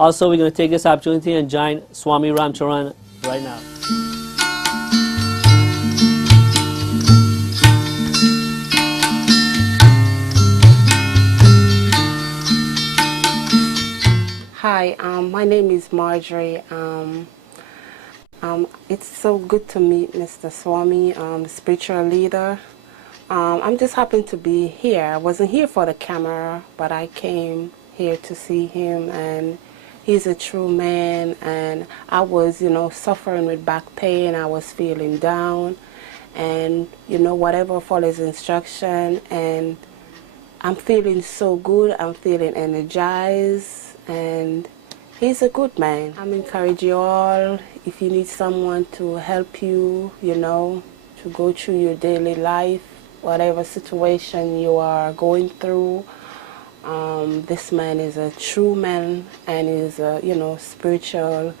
Also, we're going to take this opportunity and join Swami Ram Charran right now. Hi, my name is Marjorie. It's so good to meet Mr. Swami, the spiritual leader. I'm just happy to be here. I wasn't here for the camera, but I came here to see him, and he's a true man. And I was, suffering with back pain. I was feeling down, and whatever follows his instruction, and I'm feeling so good. I'm feeling energized, and he's a good man. I encourage you all, if you need someone to help you, to go through your daily life, whatever situation you are going through, this man is a true man, and is a, spiritual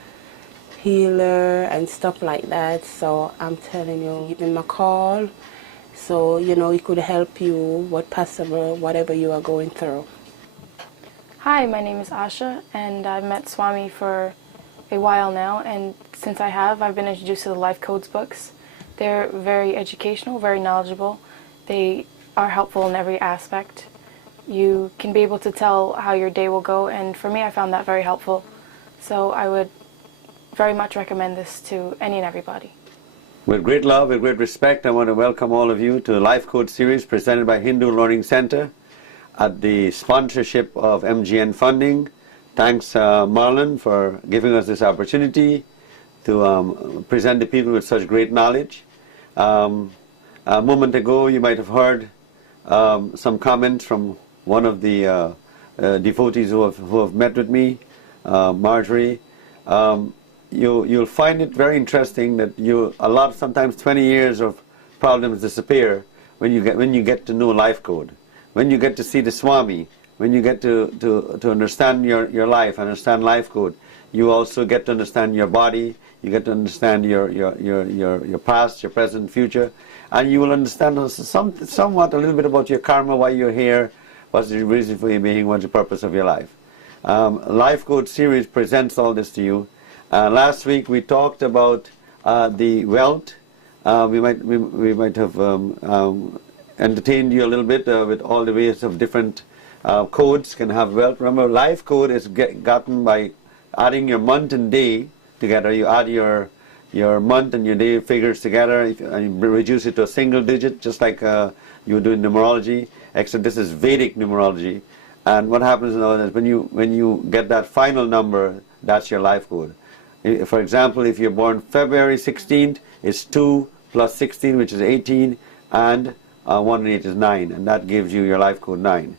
healer and stuff like that. So I'm telling you, give him a call, so, he could help you, what possible, whatever you are going through. Hi, my name is Asha, and I've met Swami for a while now, and since I have, I've been introduced to the Lifecodes books. They're very educational, very knowledgeable. They are helpful in every aspect. You can be able to tell how your day will go, and for me, I found that very helpful. So I would very much recommend this to any and everybody. With great love, with great respect, I want to welcome all of you to the Lifecode series presented by Hindu Learning Center at the sponsorship of MGN Funding. Thanks Marlon for giving us this opportunity to present the people with such great knowledge. A moment ago you might have heard some comments from one of the devotees who have met with me, Marjorie. You'll find it very interesting that sometimes 20 years of problems disappear when you get to know Lifecode. When you get to see the Swami, when you get to understand your life, understand Lifecode, you also get to understand your body, you get to understand your past, your present, future, and you will understand somewhat a little bit about your karma, why you're here, what's the reason for your being, what's the purpose of your life. Lifecode series presents all this to you. Last week we talked about the wealth. We might have entertained you a little bit with all the ways of different codes can have wealth. Remember, Lifecode is gotten by adding your month and day together. You add your month and your day figures together, and you reduce it to a single digit, just like you do in numerology, except this is Vedic numerology. And what happens now is when you get that final number, that's your Lifecode. For example, if you're born February 16th, it's 2 plus 16, which is 18, and 1 and 8 is 9, and that gives you your Lifecode 9.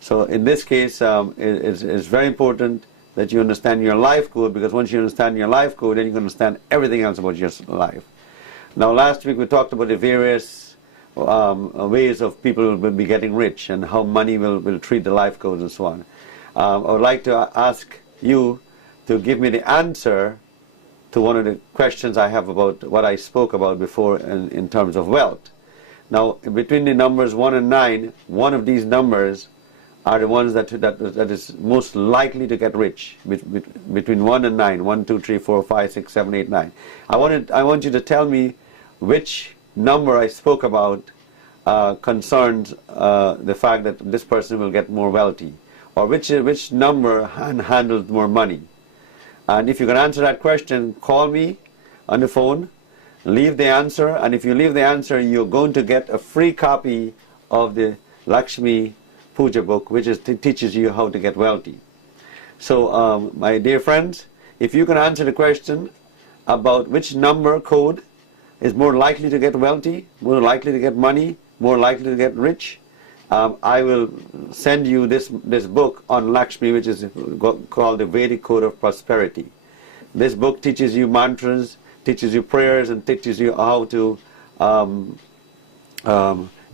So in this case, it's very important that you understand your Lifecode, because once you understand your Lifecode, then you can understand everything else about your life. Now, last week we talked about the various ways of people will be getting rich and how money will treat the Lifecodes and so on. I would like to ask you to give me the answer to one of the questions I have about what I spoke about before in terms of wealth. Now, between the numbers 1 and 9, one of these numbers are the ones that is most likely to get rich. Between 1 and 9, 1, 2, 3, 4, 5, 6, 7, 8, 9. I want you to tell me which number I spoke about concerns the fact that this person will get more wealthy, or which number handles more money. And if you can answer that question, call me on the phone, leave the answer, and if you leave the answer, you're going to get a free copy of the Lakshmi Puja book, which teaches you how to get wealthy. So, my dear friends, if you can answer the question about which number code is more likely to get wealthy, more likely to get money, more likely to get rich, I will send you this book on Lakshmi, which is called the Vedic Code of Prosperity. This book teaches you mantras, teaches you prayers, and teaches you how to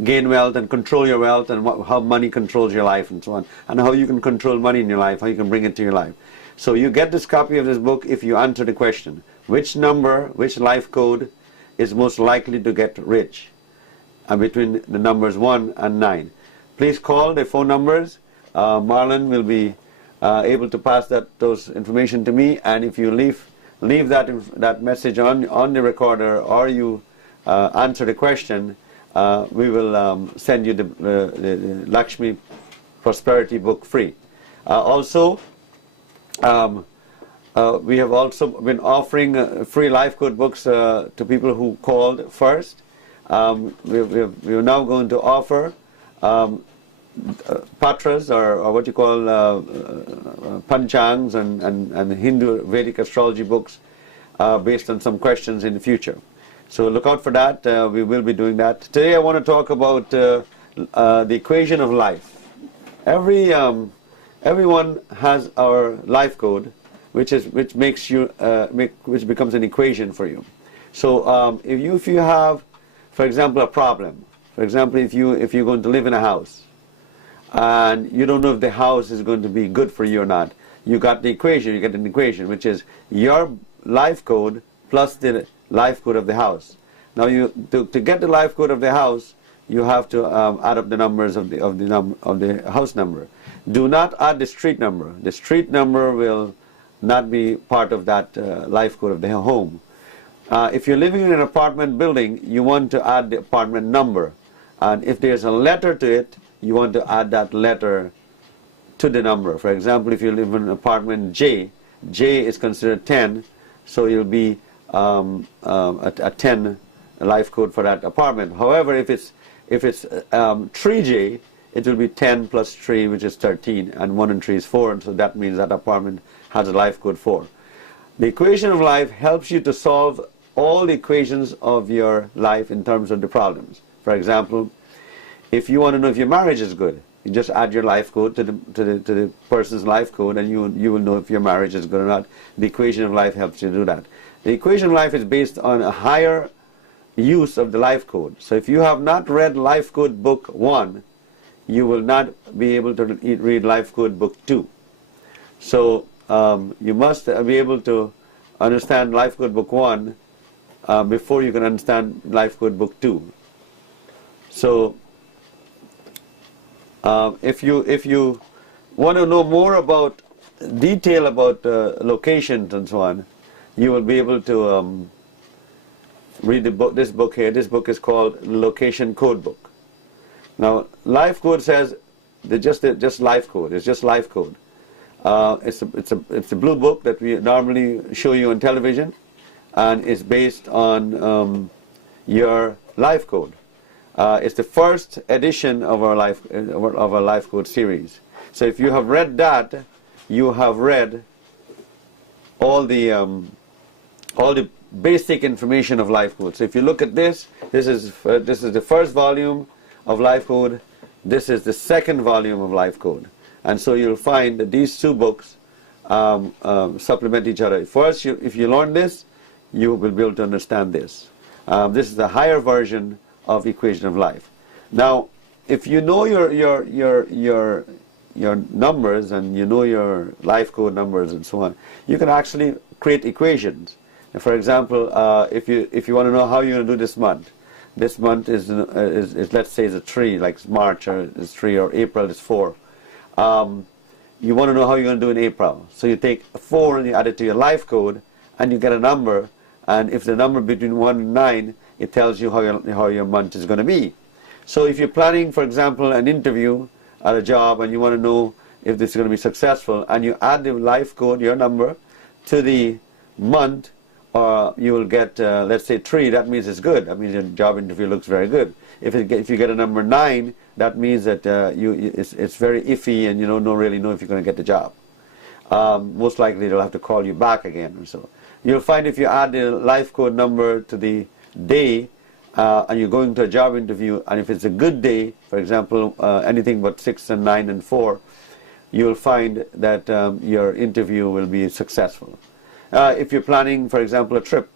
gain wealth and control your wealth, and how money controls your life and so on, and how you can control money in your life, how you can bring it to your life. So you get this copy of this book if you answer the question, which number, which life code is most likely to get rich, between the numbers 1 and 9. Please call the phone numbers. Marlon will be able to pass those information to me, and if you leave that message on the recorder, or you answer the question, we will send you the Lakshmi Prosperity book free. Also, we have also been offering free life code books to people who called first. We're now going to offer patras, or what you call panchangs and Hindu Vedic astrology books based on some questions in the future. So look out for that. We will be doing that. Today I want to talk about the equation of life. Everyone has our life code, which makes you which becomes an equation for you. So if you have, for example, a problem. For example, if you're going to live in a house, and you don't know if the house is going to be good for you or not, you got the equation. You get an equation, which is your life code plus the life code of the house. Now, to get the life code of the house, you have to add up the numbers of the house number. Do not add the street number. The street number will not be part of that life code of the home. If you're living in an apartment building, you want to add the apartment number, and if there's a letter to it, you want to add that letter to the number. For example, if you live in apartment J is considered 10, so you'll be a 10 life code for that apartment. However, if it's 3J, it will be 10 plus 3, which is 13, and 1 and 3 is 4, and so that means that apartment has a life code 4. The equation of life helps you to solve all the equations of your life in terms of the problems. For example, if you want to know if your marriage is good, you just add your life code to the person's life code, and you will know if your marriage is good or not. The equation of life helps you do that. The equation of life is based on a higher use of the life code. So if you have not read Life Code Book 1, you will not be able to read Life Code Book 2. So you must be able to understand Life Code Book 1 before you can understand Life Code Book 2. So if you want to know more about detail about locations and so on, you will be able to read the book. This book here. This book is called Location Code Book. Now, Life Code says just Life Code. It's just Life Code. It's a blue book that we normally show you on television, and it's based on your life code. It's the first edition of our life code series. So if you have read that, you have read all the basic information of life code. So if you look at this, this is the first volume of life code. This is the second volume of life code, and so you'll find that these two books supplement each other. First, if you learn this, you will be able to understand this. This is the higher version of equation of life. Now, if you know your numbers, and you know your life code numbers and so on, you can actually create equations. For example, if you want to know how you're going to do this month. This month is let's say is a 3, like March is 3, or April is 4. You want to know how you're going to do in April. So you take 4 and you add it to your life code, and you get a number. And if the number between 1 and 9, it tells you how your month is going to be. So if you're planning, for example, an interview at a job, and you want to know if this is going to be successful, and you add the life code, your number, to the month, you will get, let's say 3, that means it's good. That means your job interview looks very good. If you get a number 9, that means that it's very iffy, and you don't really know if you're going to get the job. Most likely they'll have to call you back again or so. You'll find if you add the life code number to the day, and you're going to a job interview, and if it's a good day, for example, anything but 6 and 9 and 4, you'll find that your interview will be successful. If you're planning, for example, a trip,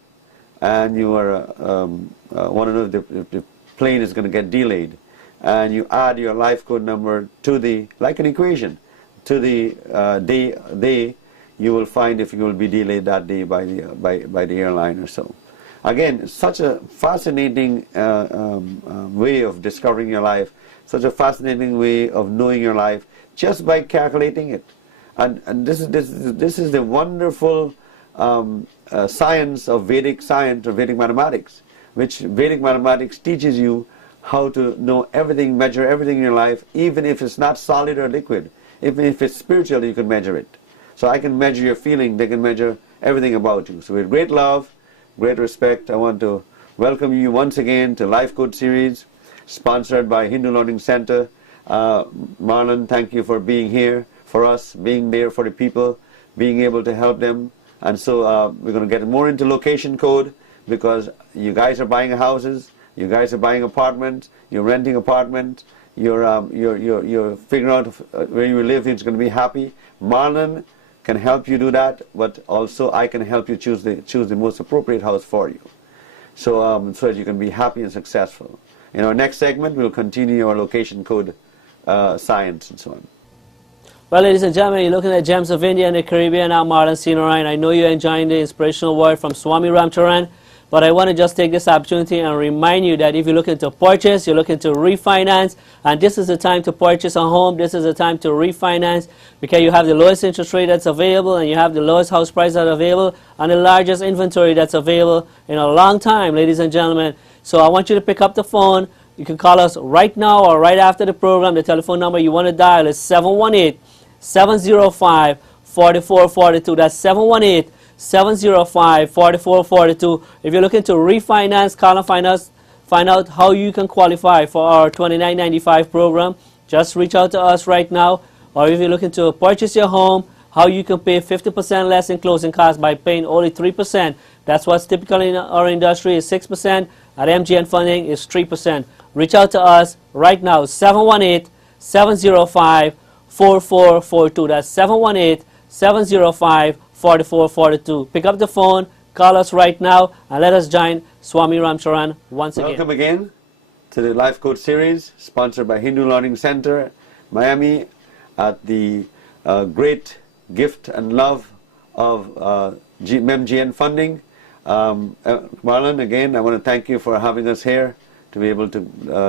and you want to know if the plane is going to get delayed, and you add your life code number to like an equation, to the day, you will find if you will be delayed that day by the airline or so. Again, such a fascinating way of discovering your life, such a fascinating way of knowing your life, just by calculating it. And this is the wonderful science of Vedic science or Vedic mathematics, which Vedic mathematics teaches you how to know everything, measure everything in your life, even if it's not solid or liquid. Even if it's spiritual, you can measure it. So I can measure your feeling, they can measure everything about you. So with great love, great respect, I want to welcome you once again to Lifecode series, sponsored by Hindu Learning Center. Marlon, thank you for being here for us, being there for the people, being able to help them. And so we're going to get more into location code, because you guys are buying houses, you guys are buying apartments, you're renting apartments, you're figuring out where you live, it's going to be happy. Marlon can help you do that, but also I can help you choose the most appropriate house for you, so that you can be happy and successful. In our next segment, we'll continue our location code science and so on. Well, ladies and gentlemen, you're looking at Gems of India and the Caribbean. I'm Marlon Sinarayan. I know you're enjoying the inspirational word from Swami Ram Charran, but I want to just take this opportunity and remind you that if you're looking to purchase, you're looking to refinance, and this is the time to purchase a home, this is the time to refinance, because you have the lowest interest rate that's available, and you have the lowest house price that's available, and the largest inventory that's available in a long time, ladies and gentlemen. So I want you to pick up the phone. You can call us right now or right after the program. The telephone number you want to dial is 718-705-4442. That's 718-705-4442. If you're looking to refinance, call and find out how you can qualify for our $29.95 program. Just reach out to us right now. Or if you're looking to purchase your home, how you can pay 50% less in closing costs by paying only 3%. That's what's typical in our industry is 6%. At MGN Funding is 3%. Reach out to us right now, 718-705-4442. That's 718-705-4442. Pick up the phone, call us right now, and let us join Swami Ram Charran once again. Welcome again to the Lifecode series, sponsored by Hindu Learning Center, Miami, at the great gift and love of MGN Funding. Marlon, again, I want to thank you for having us here to be able to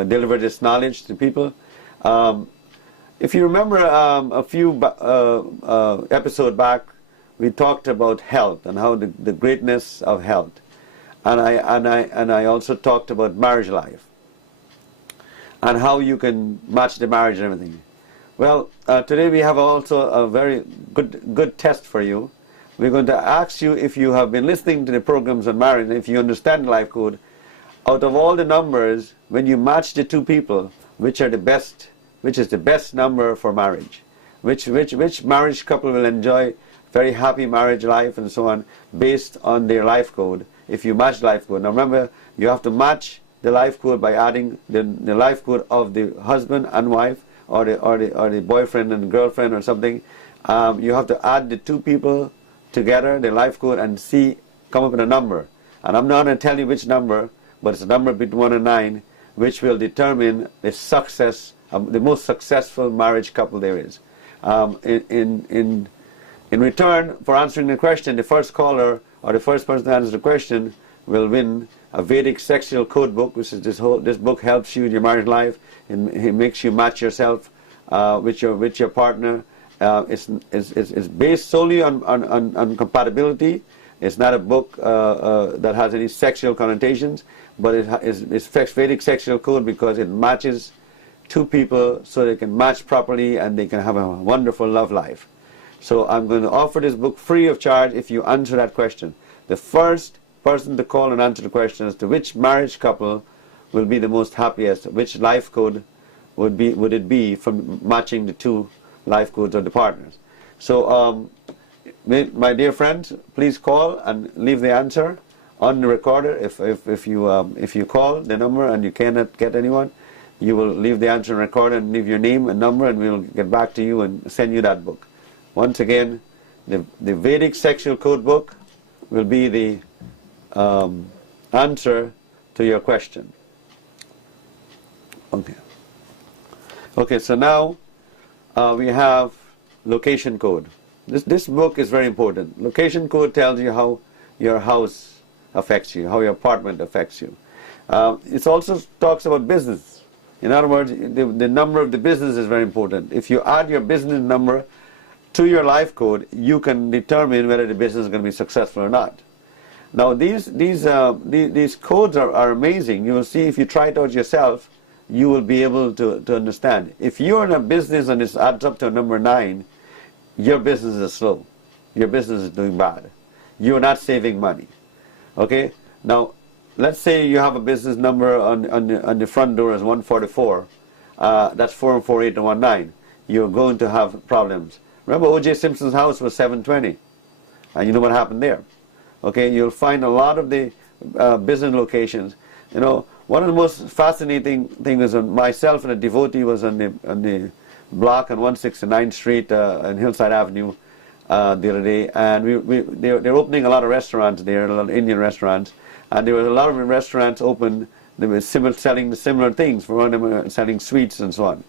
deliver this knowledge to people. If you remember a few episodes back, we talked about health and how the greatness of health, and I also talked about marriage life and how you can match the marriage and everything. Well, today we have also a very good test for you. We're going to ask you, if you have been listening to the programs on marriage, and if you understand life code, out of all the numbers, when you match the two people, which is the best number for marriage? Which marriage couple will enjoy very happy marriage life and so on, based on their life code, if you match life code. Now remember, you have to match the life code by adding the life code of the husband and wife, or the boyfriend and girlfriend or something. You have to add the two people together, the life code, and come up with a number. And I'm not going to tell you which number, but it's a number between 1 and 9, which will determine the success, the most successful marriage couple there is. In return for answering the question, the first caller or the first person to answer the question will win a Vedic sexual code book, which is this book helps you in your marriage life. It makes you match yourself with your partner. It's based solely on compatibility. It's not a book that has any sexual connotations, but it's Vedic sexual code because it matches two people so they can match properly and they can have a wonderful love life. So I'm going to offer this book free of charge if you answer that question. The first person to call and answer the question as to which marriage couple will be the most happiest, which life code would it be from matching the two life codes of the partners. So my dear friends, please call and leave the answer on the recorder. If you call the number and you cannot get anyone, you will leave the answer on recorder and leave your name and number, and we will get back to you and send you that book. Once again, the Vedic sexual code book will be the answer to your question. Okay, so now we have location code. This book is very important. Location code tells you how your house affects you, how your apartment affects you. It also talks about business. In other words, the number of the business is very important. If you add your business number to your life code, you can determine whether the business is going to be successful or not. Now these codes are amazing. You will see if you try it out yourself, you will be able to understand. If you're in a business and it adds up to number 9, your business is slow. Your business is doing bad. You're not saving money. Okay? Now, let's say you have a business number on the front door as 144. That's 448 and 19. You're going to have problems. Remember, O.J. Simpson's house was 720. And you know what happened there. Okay? You'll find a lot of the business locations. You know, one of the most fascinating things is myself and a devotee was on the block on 169th Street and Hillside Avenue the other day, and they're opening a lot of restaurants there, a lot of Indian restaurants, and there were a lot of restaurants open. They were selling similar things. For one of them, selling sweets and so on.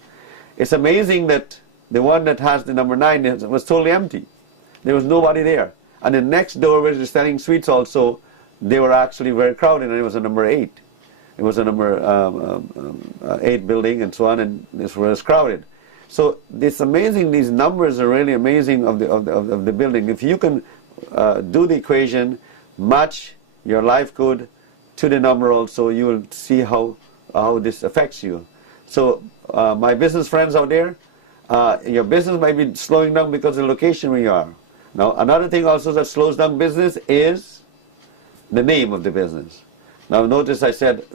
It's amazing that the one that has the number 9 was totally empty. There was nobody there. And the next door, where they're selling sweets also, they were actually very crowded, and it was a number 8. It was a number 8 building and so on, and this was crowded. So it's amazing. These numbers are really amazing of the building. If you can do the equation, match your life code to the number also, you will see how this affects you. So my business friends out there, your business might be slowing down because of the location where you are. Now another thing also that slows down business is the name of the business. Now notice I said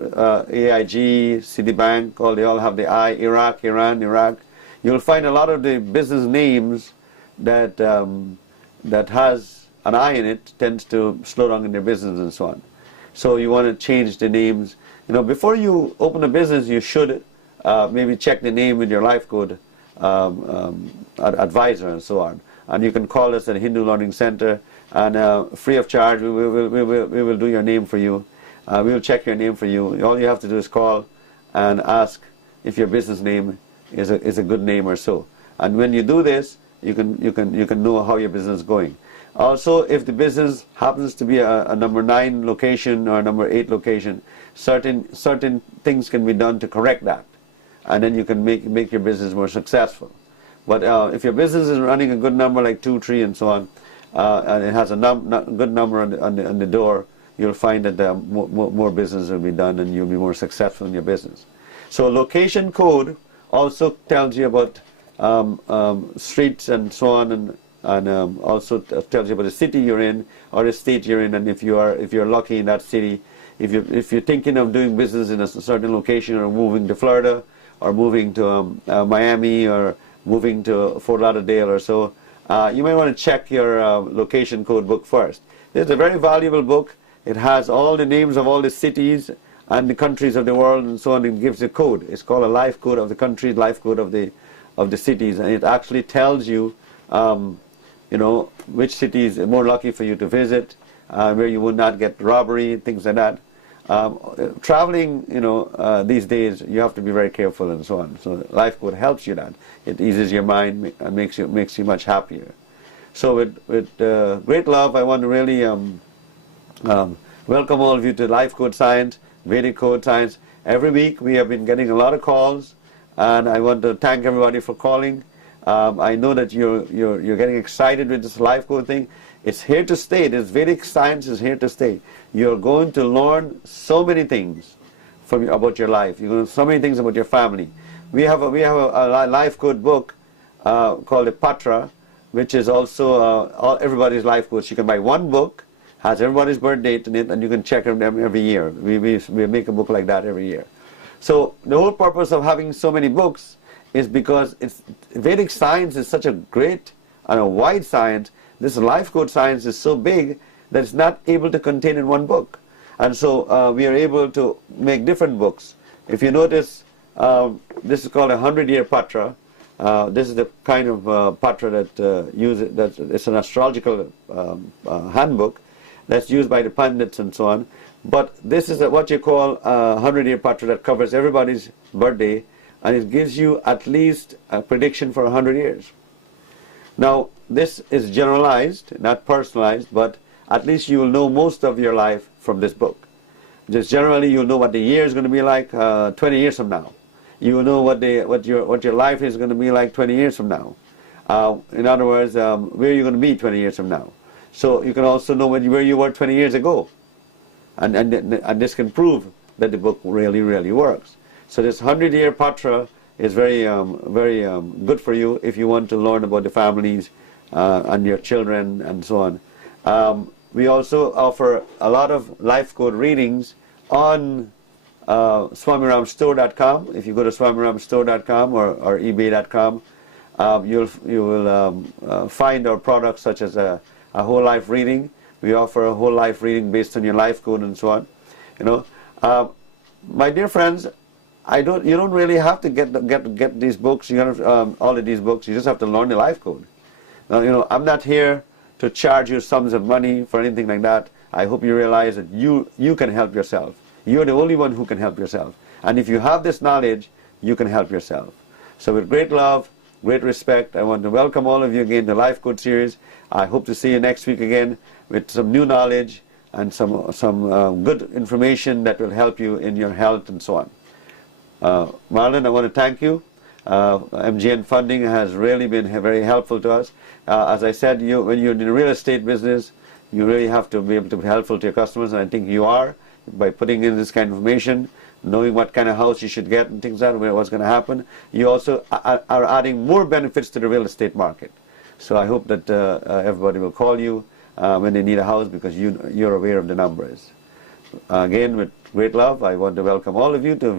AIG, Citibank, they all have the I, Iraq, Iran, Iraq. You'll find a lot of the business names that that has an I in it tends to slow down in their business and so on. So you want to change the names. You know, before you open a business, you should maybe check the name with your life code advisor and so on. And you can call us at Hindu Learning Center, and free of charge, we will do your name for you. We will check your name for you. All you have to do is call and ask if your business name is a good name or so. And when you do this, you can know how your business is going. Also, if the business happens to be a number 9 location or a number 8 location, certain things can be done to correct that, and then you can make your business more successful. But if your business is running a good number like 2, 3, and so on, and it has a good number on the door, you'll find that more business will be done, and you'll be more successful in your business. So location code also tells you about streets and so on, and also tells you about the city you're in or the state you're in, and if you're lucky in that city, if you're thinking of doing business in a certain location, or moving to Florida, or moving to Miami, or moving to Fort Lauderdale or so, you may want to check your location code book first. This is a very valuable book. It has all the names of all the cities and the countries of the world and so on. It gives a code. It's called a life code of the countries, life code of the cities, and it actually tells you, you know, which city is more lucky for you to visit, where you will not get robbery, things like that. Traveling, you know, these days you have to be very careful and so on. So life code helps you that. It eases your mind and makes you much happier. So with great love, I want to really welcome all of you to Life Code Science, Vedic Code Science. Every week we have been getting a lot of calls, and I want to thank everybody for calling. I know that you're getting excited with this life code thing. It's here to stay. This Vedic science is here to stay. You're going to learn so many things about your life. You're going to learn so many things about your family. We have a life code book called a Patra, which is also everybody's life codes. You can buy one book, has everybody's birth date in it, and you can check them every year. We make a book like that every year. So the whole purpose of having so many books is because Vedic science is such a great and a wide science. This life code science is so big that it's not able to contain in one book. And so we are able to make different books. If you notice, this is called a 100-year Patra. This is the kind of Patra that it's an astrological handbook that's used by the Pandits and so on. But this is what you call a 100-year Patra that covers everybody's birthday, and it gives you at least a prediction for 100 years. Now, this is generalized, not personalized, but at least you will know most of your life from this book. Just generally, you'll know what the year is going to be like 20 years from now. You will know what your life is going to be like 20 years from now. In other words, where you're going to be 20 years from now. So you can also know where you were 20 years ago. And this can prove that the book really, really works. So this 100-year patra is very good for you if you want to learn about the families and your children and so on. We also offer a lot of Lifecode readings on SwamiRamStore.com. If you go to SwamiRamStore.com or eBay.com, you will find our products such as a whole life reading. We offer a whole life reading based on your life code and so on. You know, my dear friends, you don't really have to get these books. You have all of these books. You just have to learn the life code. Now, you know, I'm not here to charge you sums of money for anything like that. I hope you realize that you can help yourself. You're the only one who can help yourself. And if you have this knowledge, you can help yourself. So with great love, great respect, I want to welcome all of you again to the Lifecode series. I hope to see you next week again with some new knowledge and some good information that will help you in your health and so on. Marlon, I want to thank you. MGN funding has really been very helpful to us. As I said, when you're in the real estate business, you really have to be able to be helpful to your customers, and I think you are by putting in this kind of information, knowing what kind of house you should get and things like that, what's going to happen. You also are adding more benefits to the real estate market. So I hope that everybody will call you when they need a house because you're aware of the numbers. Again, with great love, I want to welcome all of you to